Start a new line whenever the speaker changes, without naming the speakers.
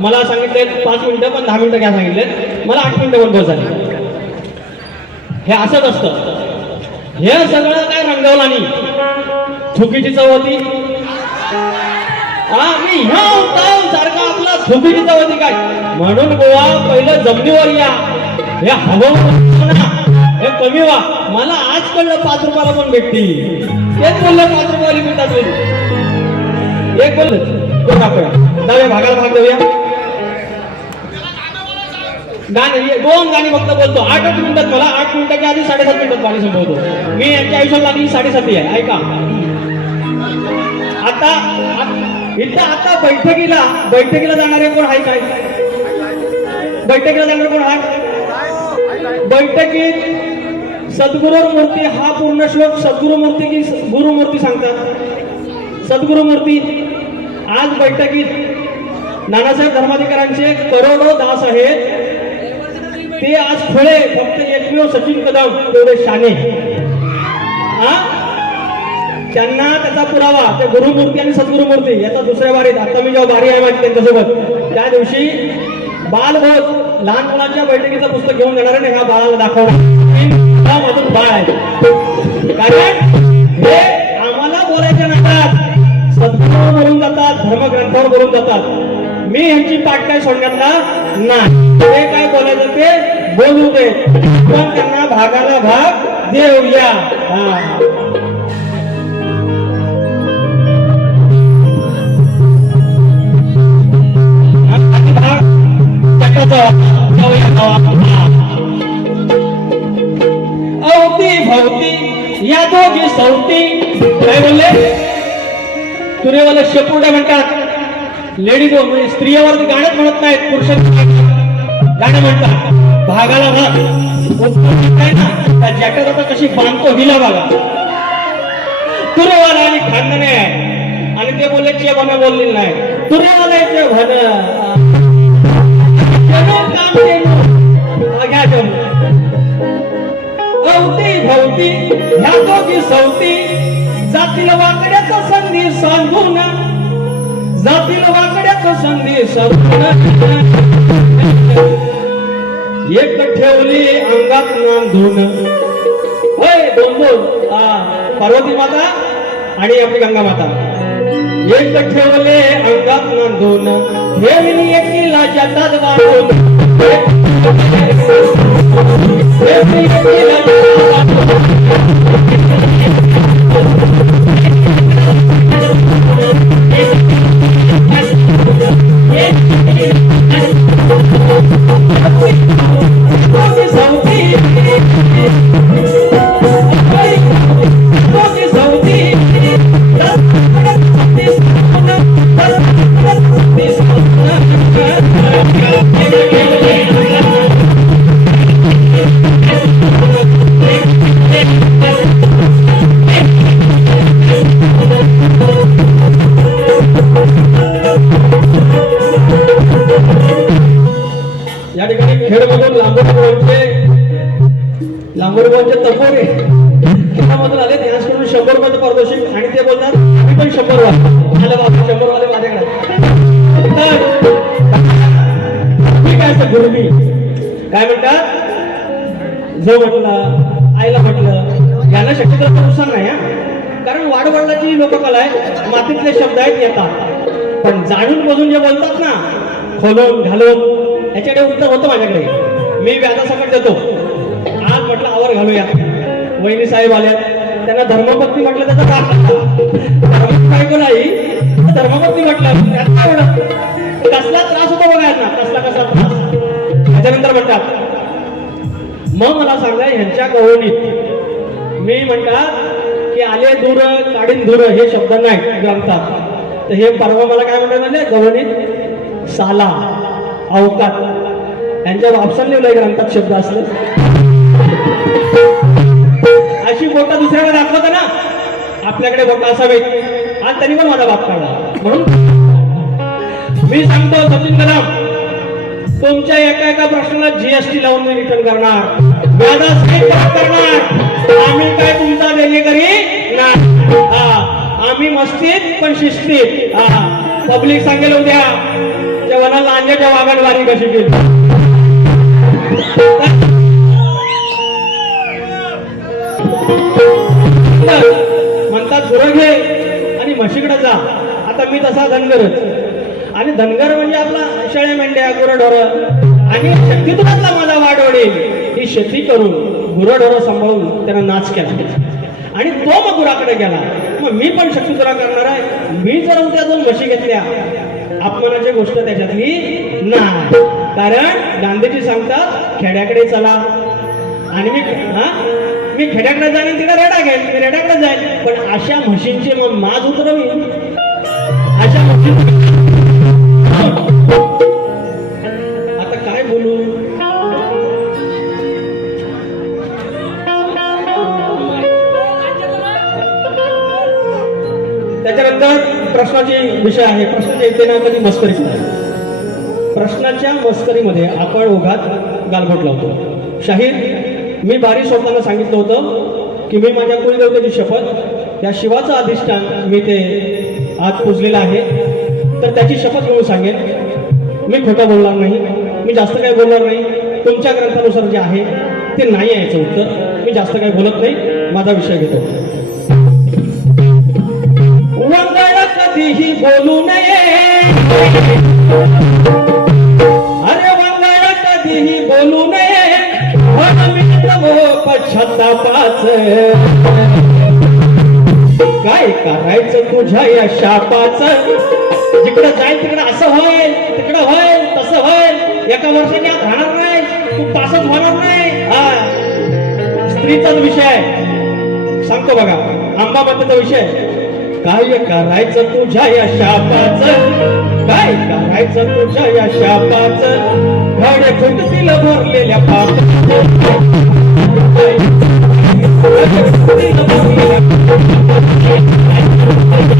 मला सांगितले पाच मिनिटं पण दहा मिनिटं घ्या सांगितले मला आठ मिनिटं पण झाले. हे असंच असतं. हे सगळं काय रंगवलं नाही. चुकीची चव होती हा मी ह्या होता सारखा आपला चुकीची चव होती काय? म्हणून गोवा पहिलं जमिनीवर या. हे हवं हे कमी वा मला आज कळलं पाच रुपयाला पण भेटतील. तेच बोललं पाच रुपयाला मिळतात एक बोललं. दोन आपण भागाला भाग देऊया. गाणे दोन गाणी फक्त बोलतो. आठच मिनिटात मला आठ मिनिटाच्या आधी साडेसात मिनिटात गाणी संपवतो. मी यांच्या आयुष्यात लागली साडेसाती आहे. ऐका. आता इथं आता बैठकीला बैठकीला जाणारे कोण आहे काय बैठकीला जाणारे कोण आहे बैठकीत सद्गुरू मूर्ती हा पूर्ण श्लोक सद्गुरू मूर्ती की गुरु मूर्ती सांगतात. सद्गुरू मूर्ती आज बैठकीत नानासाहेब धर्माधिकाऱ्यांचे करोडो दास आहेत. ते आज खुळे फक्त एकमेव सचिन कदम तेवढे शाने. हा? त्यांना त्याचा पुरावा त्या गुरुमूर्ती आणि सद्गुरुमूर्ती याचा दुसऱ्या बारीत आता मी जेव्हा बारी आहे माझी त्यांच्यासोबत त्या दिवशी बालभोज लहान मुलांच्या बैठकीचं पुस्तक घेऊन जाणार नाही ना ह्या बाळाला दाखवणार हा बाळ आहे. कारण हे आम्हाला बोलायच्या नसतात सद्गुरू बोलून जातात धर्मग्रंथावर बोलून जातात. मी ह्यांची पाठ काय सोडण्यातला नाही बोलायचं ते? बोलू दे. पण त्यांना भागाला भाग देऊया. अवती भवती या दोघी सवती काय बोलले? तुरेवाला शेपुर्डे म्हणतात लेडीज म्हणजे स्त्रियावरती गाणंच म्हणत नाहीत पुरुषांची गाणं म्हणतात भागाला भाग. काय ना? त्या जॅकेट आता कशी बांधतो हिला बघा. तुरेवाला आणि खानदाने आहे. आणि ते बोलले चे बने बोललेलं नाही. तुरेवाला चे भन अवती भवती. ह्या दोघी सवती. जातील वाकड्याचा संधी सांगून. जातील वाकड्याचा संधी सांगून. ठेवली अंगात धुन होय दोन दोन. पार्वती माता आणि आपली गंगा माता. एक ठेवले अंगात नांदून. ठेवली एकीला जतात बांधून. ठेवली एकीला लांबोडचे तपोरे. खेळामधून आले त्याच करून शंभर रुपयाचं पारितोषिक आणि ते बोलतात आम्ही पण शंभर वाले आलं बाबा शंभर वाले माझ्याकडे. तर मी काय असतं गुरुमी काय म्हणतात जो म्हटलं आईला म्हटलं याला शक्यतो नुकसान नाही हा. कारण वाडवडलाची लोककला आहे मातीतले शब्द आहेत येतात. पण जाणून बजून जे बोलतात ना खोलून घालून याच्याकडे उत्तर होतं माझ्याकडे. मी व्याजासकट देतो. घालूया. वहिनी साहेब आल्या त्यांना धर्मपत्नी म्हटलं त्याचा काय नाही धर्मपत्नी म्हटलं. कसला त्रास होतो बघा यांना. कसला कसला त्रास? त्याच्यानंतर म्हणतात मग मला सांगा ह्यांच्या गवळणीत. मी म्हणतात की आले दूर काढीन दूर हे शब्द नाही ग्रंथात. तर हे परवा मला काय म्हणतात म्हणजे गवळणीत साला अवकात. यांच्या वापसान लिहिलंय ग्रंथात शब्द असले. अशी बोटा दुसऱ्याला दाखवत ना आपल्याकडे बोटा असावेत. आणि त्यांनी पण माझा बाप काढला. म्हणून मी सांगतो सचिन कलाम तुमच्या एका एका प्रश्नाला जीएसटी लावून मी रिटर्न करणार. माझा परत करणार. आम्ही काय तुमचा देणेकरी नाही. आम्ही मस्तीत पण शिस्तीत. हा पब्लिक सांगेल उद्या. त्या लांजाच्या वागणवारी कशी केली. म्हशीकडे जा. आता मी तसा धनगरच आणि धनगर म्हणजे आपला शेळ्या मेंढ्या गुरढोर. आणि शक्तीतुनातला माझा वाढवडे ही शेती करून गुरढोर सांभाळून त्यानं नाच केला. आणि तो मग गुराकडे गेला. मग मी पण शक्तीतुरा करणार आहे. मी जर उद्या दोन म्हशी घेतल्या अपमानाची गोष्ट त्याच्यातली नाही. कारण गांधीजी सांगतात खेड्याकडे चला. आणि मी हा? मी खेड्याकडे जाईल तिला रेडा घेईन मी रेड्याकडे जाईल पण अशा म्हशींचे मग माज उतरवीन अशा म्हशींचे आता काय बोलू? त्याच्यानंतर प्रश्नाची विषय आहे. प्रश्नाच्या येते ना कधी मस्करी प्रश्नाच्या मस्करीमध्ये आपण ओघात गालबोट लावतो. शाहीर मी बारी स्वतःला सांगितलं होतं की मी माझ्या कुलदेवतेची शपथ या शिवाचं अधिष्ठान मी ते आज पुजलेलं आहे. तर त्याची शपथ घेऊन सांगेन. मी खोटं बोलणार नाही मी जास्त काही बोलणार नाही. तुमच्या ग्रंथानुसार जे आहे ते नाही यायचं उत्तर. मी जास्त काही बोलत नाही माझा विषय घेतो. कधीही बोलू नये. पश्चातापाच काय करायचं तुझ्या या शापाच? जिकडं जाईल तिकडं असं होईल तिकडं होईल तसं होईल. एका वर्षाने आत राहणार नाही तू पासच होणार नाही. हा. स्त्रीचाच विषय सांगतो बघा आंबा मातेचा विषय काय करायचं तुझ्या या शापाचं? काय करायचं तुझ्या या शापाच? घड फुटतील भरलेल्या पाप हा